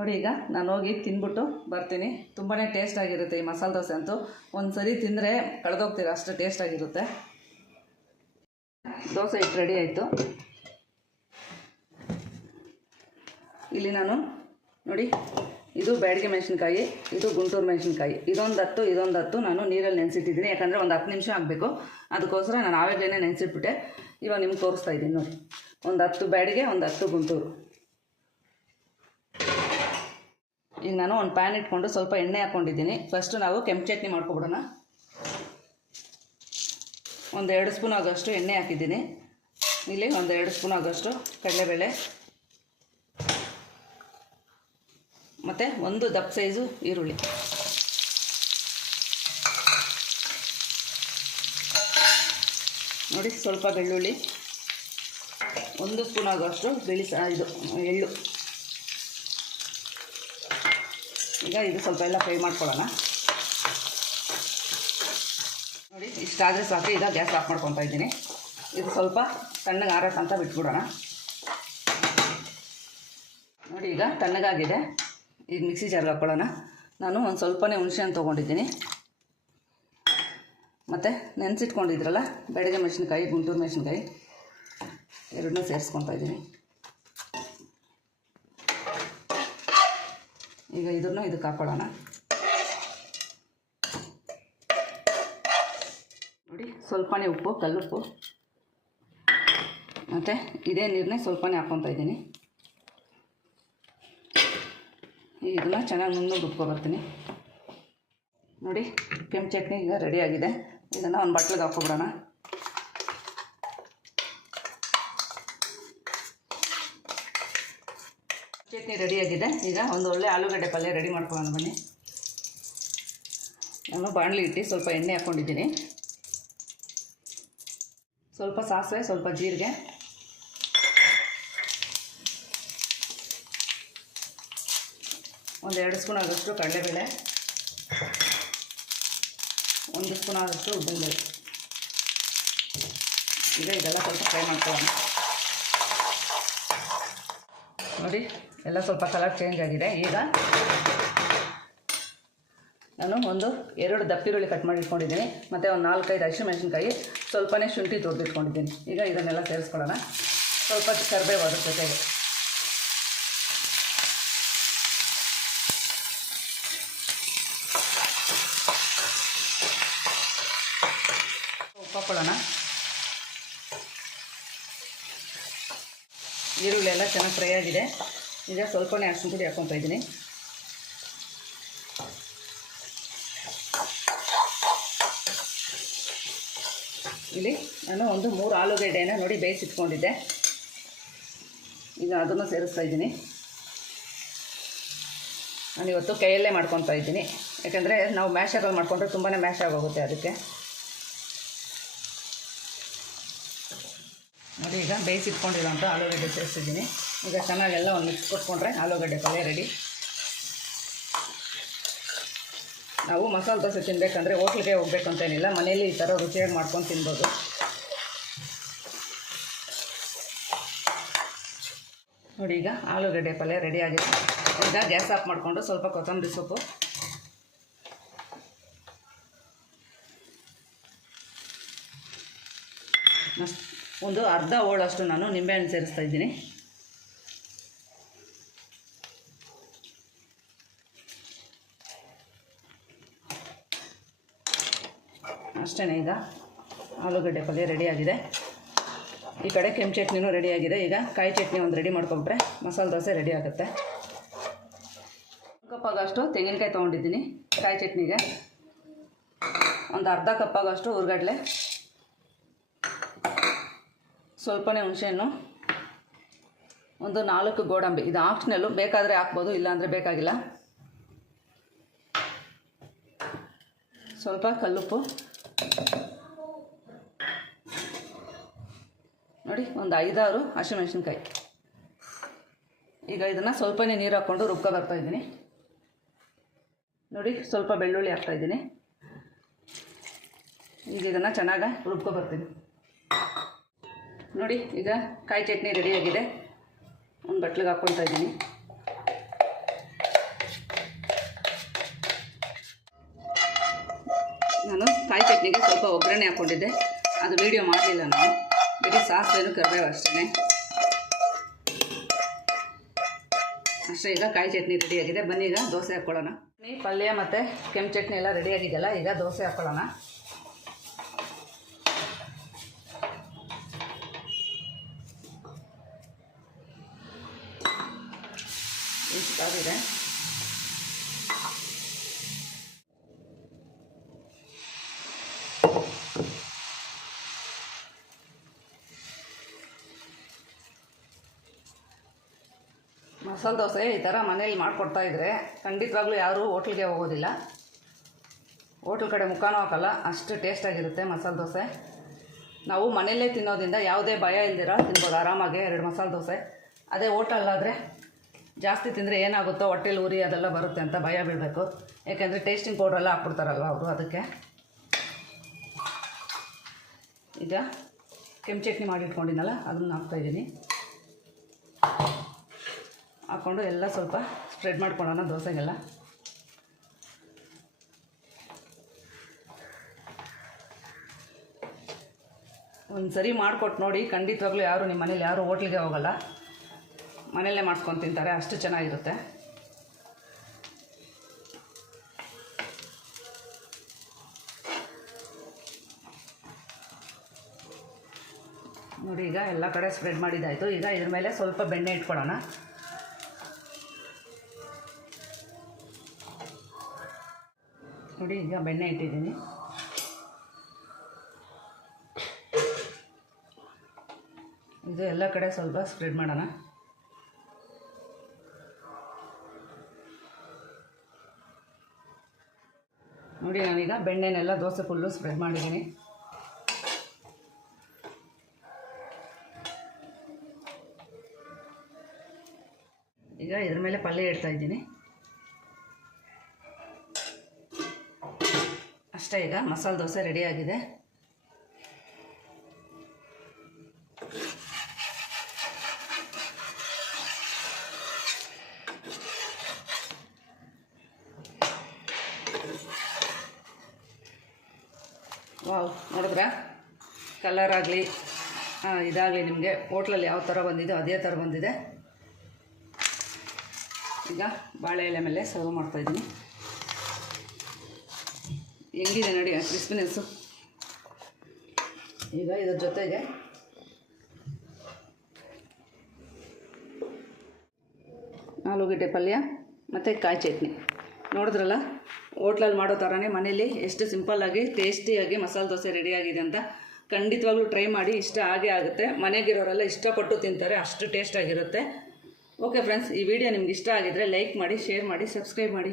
ನೋಡಿ ಈಗ ನಾನು ಹೋಗಿ ತಿಂದ್ಬಿಟ್ಟು ಬರ್ತೀನಿ. ತುಂಬಾ ಟೇಸ್ಟಾಗಿರುತ್ತೆ ಈ ಮಸಾಲೆ ದೋಸೆ ಅಂತೂ. ಒಂದು ಸರಿ ತಿಂದರೆ ಕಳೆದೋಗ್ತೀರ, ಅಷ್ಟು ಟೇಸ್ಟಾಗಿರುತ್ತೆ ದೋಸೆ ಇಟ್ಟು ರೆಡಿ ಆಯಿತು. ಇಲ್ಲಿ ನಾನು, ನೋಡಿ, ಇದು ಬ್ಯಾಡಿಗೆ ಮೆಣಸಿನ್ಕಾಯಿ, ಇದು ಗುಂಟೂರು ಮೆಣಸಿನ್ಕಾಯಿ. ಇದೊಂದು ಹತ್ತು ಇದೊಂದು ಹತ್ತು ನಾನು ನೀರಲ್ಲಿ ನೆನೆಸಿಟ್ಟಿದ್ದೀನಿ. ಯಾಕಂದರೆ ಒಂದು ಹತ್ತು ನಿಮಿಷ ಆಗಬೇಕು. ಅದಕ್ಕೋಸ್ಕರ ನಾನು ಆವಾಗಲೇ ನೆನೆಸಿಟ್ಬಿಟ್ಟೆ. ಇವಾಗ ನಿಮ್ಗೆ ತೋರಿಸ್ತಾ ಇದ್ದೀನಿ ನೋಡಿ. ಒಂದು ಹತ್ತು ಬ್ಯಾಡಿಗೆ, ಒಂದು ಹತ್ತು ಗುಂಟೂರು. ಈಗ ನಾನು ಒಂದು ಪ್ಯಾನ್ ಇಟ್ಕೊಂಡು ಸ್ವಲ್ಪ ಎಣ್ಣೆ ಹಾಕ್ಕೊಂಡಿದ್ದೀನಿ ಫಸ್ಟು ನಾವು ಕೆಂಪು ಚಟ್ನಿ ಮಾಡ್ಕೊಬಿಡೋಣ. ಒಂದು ಎರಡು ಸ್ಪೂನ್ ಆಗೋಷ್ಟು ಎಣ್ಣೆ ಹಾಕಿದ್ದೀನಿ. ಇಲ್ಲಿ ಒಂದು ಎರಡು ಸ್ಪೂನ್ ಆಗೋಷ್ಟು ಕಡಲೆಬೇಳೆ. ಮತ್ತು ಒಂದು ದಪ್ಪ ಸೈಜು ಈರುಳ್ಳಿ. ನೋಡಿ, ಸ್ವಲ್ಪ ಬೆಳ್ಳುಳ್ಳಿ. ಒಂದು ಸ್ಪೂನ್ ಆಗೋಷ್ಟು ಬಿಳಿ ಸ ಇದು, ಎಳ್ಳು. ಈಗ ಇದು ಸ್ವಲ್ಪ ಎಲ್ಲ ಫ್ರೈ ಮಾಡ್ಕೊಳ್ಳೋಣ. ನೋಡಿ, ಇಷ್ಟಾದರೆ ಸಾಕು. ಈಗ ಗ್ಯಾಸ್ ಆಫ್ ಮಾಡ್ಕೊತಾ ಇದ್ದೀನಿ. ಇದು ಸ್ವಲ್ಪ ತಣ್ಣಗೆ ಆರಕ್ಕಂತ ಬಿಟ್ಬಿಡೋಣ. ನೋಡಿ, ಈಗ ತಣ್ಣಗಾಗಿದೆ. ಈಗ ಮಿಕ್ಸಿ ಜಾರ್ಗೆ ಹಾಕ್ಕೊಳ್ಳೋಣ ನಾನು ಒಂದು ಸ್ವಲ್ಪನೇ ಹುಣಸೆಹಣ್ಣು ತೊಗೊಂಡಿದ್ದೀನಿ. ಮತ್ತು ನೆನೆಸಿಟ್ಕೊಂಡಿದ್ರಲ್ಲ, ಬೆಳಗ್ಗೆ ಮೆಣಸಿನ್ಕಾಯಿ, ಗುಂಟೂರು ಮೆಣಸಿನ್ಕಾಯಿ. ಎರಡನ್ನೂ ಸೇರಿಸ್ಕೊತಾ ಇದ್ದೀನಿ. ಈಗ ಇದನ್ನು ಇದಕ್ಕೆ ಹಾಕೊಳ್ಳೋಣ. ನೋಡಿ, ಸ್ವಲ್ಪನೇ ಉಪ್ಪು, ಕಲ್ಲುಪ್ಪು. ಮತ್ತು ಇದೇ ನೀರನ್ನೇ ಸ್ವಲ್ಪನೇ ಹಾಕ್ಕೊತಾ ಇದ್ದೀನಿ. ಇದನ್ನು ಚೆನ್ನಾಗಿ ನುಣ್ಣಗೆ ರುಬ್ಕೊಬರ್ತೀನಿ ನೋಡಿ, ಕೆಂಪು ಚಟ್ನಿ ಈಗ ರೆಡಿಯಾಗಿದೆ ಇದನ್ನು ಒಂದು ಬಟ್ಲಿಗೆ ಹಾಕ್ಕೊಬಿಡೋಣ. ಚಟ್ನಿ ರೆಡಿಯಾಗಿದೆ. ಈಗ ಒಂದು ಒಳ್ಳೆ ಆಲೂಗಡ್ಡೆ ಪಲ್ಯ ರೆಡಿ ಮಾಡ್ಕೊಳ್ಳೋಣ ಬನ್ನಿ. ನಾನು ಬಾಣಲಿ ಇಟ್ಟು ಸ್ವಲ್ಪ ಎಣ್ಣೆ ಹಾಕ್ಕೊಂಡಿದ್ದೀನಿ. ಸ್ವಲ್ಪ ಸಾಸಿವೆ, ಸ್ವಲ್ಪ ಜೀರಿಗೆ. ಒಂದು ಎರಡು ಸ್ಪೂನ್ ಆದಷ್ಟು ಕಡಲೆಬೇಳೆ. ಒಂದು ಸ್ಪೂನ್ ಉದ್ದಿನ ಉದ್ದಿನಬೇಳೆ. ಈಗ ಇದೆಲ್ಲ ಸ್ವಲ್ಪ ಫ್ರೈ ಮಾಡ್ಕೊಳ್ಳೋಣ. ನೋಡಿ. ಎಲ್ಲ ಸ್ವಲ್ಪ ಕಲರ್ ಚೇಂಜ್ ಆಗಿದೆ. ಈಗ ನಾನು ಒಂದು ಎರಡು ದಪ್ಪಿರುಳ್ಳಿ ಕಟ್ ಮಾಡಿ ಇಟ್ಕೊಂಡಿದ್ದೀನಿ. ಮತ್ತು ಒಂದು ನಾಲ್ಕೈದು ಹಸಿಮೆಣಸಿನ್ಕಾಯಿ ಸ್ವಲ್ಪನೇ ಶುಂಠಿ ತುರಿದಿಟ್ಕೊಂಡಿದ್ದೀನಿ ಈಗ ಇದನ್ನೆಲ್ಲ ಸೇರಿಸ್ಕೊಳ್ಳೋಣ. ಸ್ವಲ್ಪ ಕರಿಬೇವು ಅದ್ರ ಜೊತೆಗೆ. ಉಪ್ಪು ಹಾಕ್ಕೊಳ್ಳೋಣ ಈರುಳ್ಳಿ ಎಲ್ಲ ಚೆನ್ನಾಗಿ ಫ್ರೈ ಆಗಿದೆ. ಈಗ ಸ್ವಲ್ಪನೇ ಅರ್ಶಿನ ಪುಡಿ ಹಾಕ್ಕೊತಾ ಇದ್ದೀನಿ. ಇಲ್ಲಿ ನಾನು ಒಂದು ಮೂರು ಆಲೂಗಡ್ಡೆನ ನೋಡಿ ಬೇಯಿಸಿಟ್ಕೊಂಡಿದ್ದೆ. ಈಗ ಅದನ್ನು ಸೇರಿಸ್ತಾ ಇದ್ದೀನಿ. ನಾನು ಇವತ್ತು ಕೈಯಲ್ಲೇ ಮಾಡ್ಕೊತಾ ಇದ್ದೀನಿ. ಯಾಕಂದರೆ ನಾವು ಮ್ಯಾಶಾಗಲ್ಲಿ ಮಾಡಿಕೊಂಡ್ರೆ ತುಂಬಾ ಮ್ಯಾಶ್ ಆಗೋಗುತ್ತೆ ಅದಕ್ಕೆ. ನೋಡಿ ಈಗ ಬೇಯಿಸಿಟ್ಕೊಂಡಿರೋಂಥ ಆಲೂಗಡ್ಡೆ ಸೇರಿಸಿದ್ದೀನಿ ಈಗ ಚೆನ್ನಾಗೆಲ್ಲ ಒಂದು ಮಿಕ್ಸ್ ಕೊಟ್ಕೊಂಡ್ರೆ ಆಲೂಗಡ್ಡೆ ಪಲ್ಯ ರೆಡಿ ನಾವು ಮಸಾಲೆ ದೋಸೆ ತಿನ್ನಬೇಕಂದ್ರೆ ಹೋಟ್ಲಿಗೆ ಹೋಗ್ಬೇಕು ಅಂತೇನಿಲ್ಲ ಮನೇಲಿ ಈ ಥರ ರುಚಿಯಾಗಿ ಮಾಡ್ಕೊಂಡು ತಿನ್ಬೋದು. ನೋಡಿ ಈಗ ಆಲೂಗಡ್ಡೆ ಪಲ್ಯ ರೆಡಿ ಆಗಿದೆ ಈಗ ಗ್ಯಾಸ್ ಆಫ್ ಮಾಡಿಕೊಂಡು ಸ್ವಲ್ಪ ಕೊತ್ತಂಬರಿ ಸೊಪ್ಪು. ಒಂದು ಅರ್ಧ ಓಳಷ್ಟು ನಾನು ನಿಂಬೆಹಣ್ಣು ಸೇರಿಸ್ತಾ ಇದ್ದೀನಿ. ಅಷ್ಟೇ ಈಗ. ಆಲೂಗಡ್ಡೆ ಪಲ್ಯ ರೆಡಿಯಾಗಿದೆ ಈ ಕಡೆ ಕೆಂಪು ಚಟ್ನಿನೂ ರೆಡಿಯಾಗಿದೆ ಈಗ ಕಾಯಿ ಚಟ್ನಿ ಒಂದು ರೆಡಿ ಮಾಡ್ಕೊಂಬಿಟ್ರೆ ಮಸಾಲೆ ದೋಸೆ ರೆಡಿ ಆಗುತ್ತೆ. ಕಪ್ ಆಗೋಷ್ಟು ತೆಂಗಿನಕಾಯಿ ತೊಗೊಂಡಿದ್ದೀನಿ ಕಾಯಿ ಚಟ್ನಿಗೆ. ಒಂದು ಅರ್ಧ ಕಪ್ ಆಗೋಷ್ಟು ಹುರ್ಗಡ್ಲೆ ಸ್ವಲ್ಪನೇ ಹುಣಸೆಹಣ್ಣು. ಒಂದು ನಾಲ್ಕು ಗೋಡಂಬಿ. ಇದು ಆಪ್ಷನಲ್ಲು ಬೇಕಾದರೆ ಹಾಕ್ಬೋದು, ಇಲ್ಲಾಂದರೆ ಬೇಕಾಗಿಲ್ಲ. ಸ್ವಲ್ಪ ಕಲ್ಲುಪ್ಪು. ನೋಡಿ, ಒಂದು ಐದಾರು ಹಸಿಮೆಣಸಿನ್ಕಾಯಿ ಈಗ ಇದನ್ನು ಸ್ವಲ್ಪನೇ ನೀರು ಹಾಕ್ಕೊಂಡು ರುಬ್ಕೊ ಬರ್ತಾಯಿದ್ದೀನಿ ನೋಡಿ, ಸ್ವಲ್ಪ ಬೆಳ್ಳುಳ್ಳಿ ಹಾಕ್ತಾ ಇದ್ದೀನಿ. ಈಗ ಇದನ್ನು ಚೆನ್ನಾಗಿ ರುಬ್ಕೊ ಬರ್ತೀನಿ. ನೋಡಿ, ಈಗ ಕಾಯಿ ಚಟ್ನಿ ರೆಡಿಯಾಗಿದೆ ಒಂದು ಬಟ್ಲಿಗೆ ಹಾಕ್ಕೊಳ್ತಾ ಇದ್ದೀನಿ. ಚಟ್ನಿಗೆ ಸ್ವಲ್ಪ ಒಗ್ಗರಣೆ ಹಾಕ್ಕೊಂಡಿದ್ದೆ. ಅದು ವೀಡಿಯೋ ಮಾಡಲಿಲ್ಲ ನಾನು. ಬರೀ ಸಾಸಿವೆನೂ ಕರಿಬೇವು ಅಷ್ಟೇ ಅಷ್ಟೇ, ಈಗ ಕಾಯಿ ಚಟ್ನಿ ರೆಡಿಯಾಗಿದೆ ಬನ್ನಿ, ಈಗ ದೋಸೆ ಹಾಕ್ಕೊಳ್ಳೋಣ ಪಲ್ಯ ಮತ್ತು ಕೆಂಪು ಚಟ್ನಿ ಎಲ್ಲ ರೆಡಿಯಾಗಿದೆಯಲ್ಲ ಈಗ ದೋಸೆ ಹಾಕ್ಕೊಳ್ಳೋಣ ಇಷ್ಟಾಗಿದೆ ಮಸಾಲೆ ದೋಸೆ ಈ ಥರ ಮನೇಲಿ ಮಾಡಿಕೊಡ್ತಾ ಇದ್ದರೆ ಖಂಡಿತವಾಗ್ಲೂ ಯಾರೂ ಹೋಟ್ಲಿಗೆ ಹೋಗೋದಿಲ್ಲ. ಹೋಟ್ಲ್ ಕಡೆ ಮುಖಾನೂ ಹಾಕಲ್ಲ, ಅಷ್ಟು ಟೇಸ್ಟಾಗಿರುತ್ತೆ ಮಸಾಲೆ ದೋಸೆ. ನಾವು ಮನೆಯಲ್ಲೇ ತಿನ್ನೋದ್ರಿಂದ ಯಾವುದೇ ಭಯ ಇಲ್ದಿರ ತಿನ್ಬೋದು, ಆರಾಮಾಗಿ ಎರಡು ಮಸಾಲೆ ದೋಸೆ. ಅದೇ ಹೋಟೆಲ್ಲಾದರೆ ಜಾಸ್ತಿ ತಿಂದರೆ ಏನಾಗುತ್ತೋ, ಹೊಟ್ಟೆಲಿ ಉರಿ ಅದೆಲ್ಲ ಬರುತ್ತೆ ಅಂತ ಭಯ ಬೀಳಬೇಕು. ಯಾಕೆಂದರೆ ಟೇಸ್ಟಿಂಗ್ ಪೌಡ್ರೆಲ್ಲ ಹಾಕ್ಬಿಡ್ತಾರಲ್ವ ಅವರು ಅದಕ್ಕೆ. ಈಗ ಕೆಂಪು ಚಟ್ನಿ ಮಾಡಿಟ್ಕೊಂಡಿದ್ದಲ್ಲ ಅದನ್ನು ಹಾಕ್ತಾಯಿದ್ದೀನಿ ಹಾಕ್ಕೊಂಡು ಎಲ್ಲ ಸ್ವಲ್ಪ ಸ್ಪ್ರೆಡ್ ಮಾಡ್ಕೊಳ್ಳೋಣ ದೋಸೆಗೆಲ್ಲ. ಒಂದು ಸರಿ ಮಾಡಿಕೊಟ್ಟು ನೋಡಿ, ಖಂಡಿತವಾಗ್ಲೂ ಯಾರು ನಿಮ್ಮ ಮನೇಲಿ ಯಾರು ಹೋಟ್ಲಿಗೆ ಹೋಗಲ್ಲ. ಮನೆಯಲ್ಲೇ ಮಾಡ್ಕೊಂಡು ತಿಂತಾರೆ, ಅಷ್ಟು ಚೆನ್ನಾಗಿರುತ್ತೆ. ನೋಡಿ, ಈಗ ಎಲ್ಲ ಕಡೆ ಸ್ಪ್ರೆಡ್ ಮಾಡಿದ್ದಾಯಿತು ಈಗ ಇದ್ರ ಮೇಲೆ ಸ್ವಲ್ಪ ಬೆಣ್ಣೆ ಇಟ್ಕೊಳ್ಳೋಣ. ನೋಡಿ ಈಗ ಬೆಣ್ಣೆ ಇಟ್ಟಿದ್ದೀನಿ. ಇದು ಎಲ್ಲ ಕಡೆ ಸ್ವಲ್ಪ ಸ್ಪ್ರೆಡ್ ಮಾಡೋಣ. ನೋಡಿ, ನಾನೀಗ ಬೆಣ್ಣೆನೆಲ್ಲ ದೋಸೆ ಫುಲ್ಲು ಸ್ಪ್ರೆಡ್ ಮಾಡಿದ್ದೀನಿ. ಈಗ ಇದ್ರ ಮೇಲೆ ಪಲ್ಯ ಇಡ್ತಾ ಇದ್ದೀನಿ. ಅಷ್ಟೇ ಈಗ ಮಸಾಲೆ ದೋಸೆ ರೆಡಿಯಾಗಿದೆ ವಾವ್, ನೋಡಿದ್ರಾ? ಕಲರ್ ಆಗಲಿ ಇದಾಗಲಿ ನಿಮಗೆ. ಹೋಟ್ಲಲ್ಲಿ ಯಾವ ಥರ ಬಂದಿದೆ ಅದೇ ಥರ ಬಂದಿದೆ. ಈಗ ಬಾಳೆ ಎಲೆ ಮೇಲೆ ಸರ್ವ್ ಮಾಡ್ತಾಯಿದ್ದೀನಿ ಹೆಂಗಿದೆ ನೋಡಿ ಆ ಕ್ರಿಸ್ಪಿನೆಸ್ಸು ಈಗ ಇದ್ರ ಜೊತೆಗೆ ಆಲೂಗಡ್ಡೆ ಪಲ್ಯ ಮತ್ತು ಕಾಯಿ ಚಟ್ನಿ. ನೋಡಿದ್ರಲ್ಲ? ಹೋಟ್ಲಲ್ಲಿ ಮಾಡೋ ಥರನೇ ಮನೇಲಿ ಎಷ್ಟು ಸಿಂಪಲ್ಲಾಗಿ ಟೇಸ್ಟಿಯಾಗಿ ಮಸಾಲೆ ದೋಸೆ ರೆಡಿಯಾಗಿದೆ ಅಂತ ಖಂಡಿತವಾಗ್ಲೂ ಟ್ರೈ ಮಾಡಿ, ಇಷ್ಟ ಆಗೇ ಆಗುತ್ತೆ. ಮನೆಗಿರೋರೆಲ್ಲ ಇಷ್ಟಪಟ್ಟು ತಿಂತಾರೆ, ಅಷ್ಟು ಟೇಸ್ಟಾಗಿರುತ್ತೆ ಓಕೆ ಫ್ರೆಂಡ್ಸ್ ಈ ವಿಡಿಯೋ ನಿಮ್ಗೆ ಇಷ್ಟ ಆಗಿದ್ರೆ ಲೈಕ್ ಮಾಡಿ ಶೇರ್ ಮಾಡಿ ಸಬ್ಸ್ಕ್ರೈಬ್ ಮಾಡಿ.